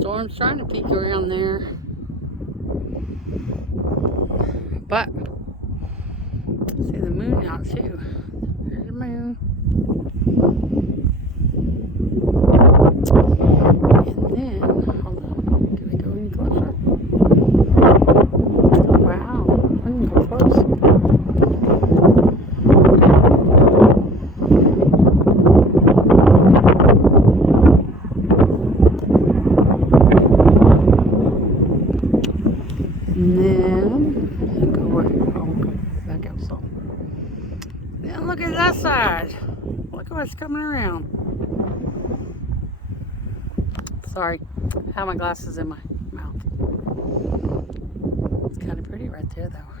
Storm's trying to peek around there. But, see the moon out too. There's the moon. And then, hold on, can we go any closer? Wow, I can go close. And then, go where? Oh, go back out some. Then look at that side. Look at what's coming around. Sorry, I have my glasses in my mouth. It's kind of pretty right there, though.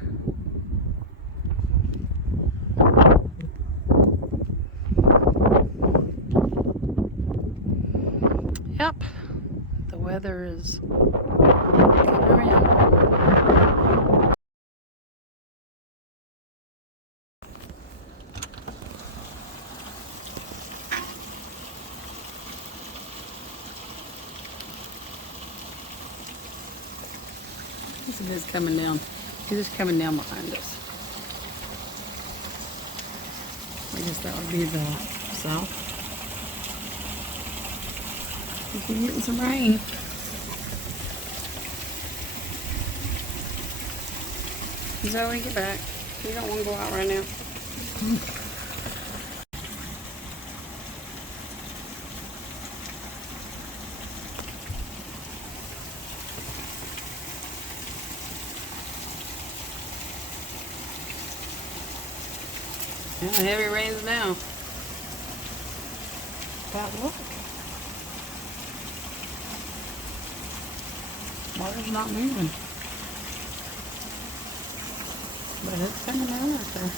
Yep, the weather is coming around. This is coming down. He's just coming down behind us. I guess that would be the south. We're getting some rain. Zoe, get back. You don't want to go out right now. Yeah, heavy rains now. But look. Water's not moving. But it's coming down out there.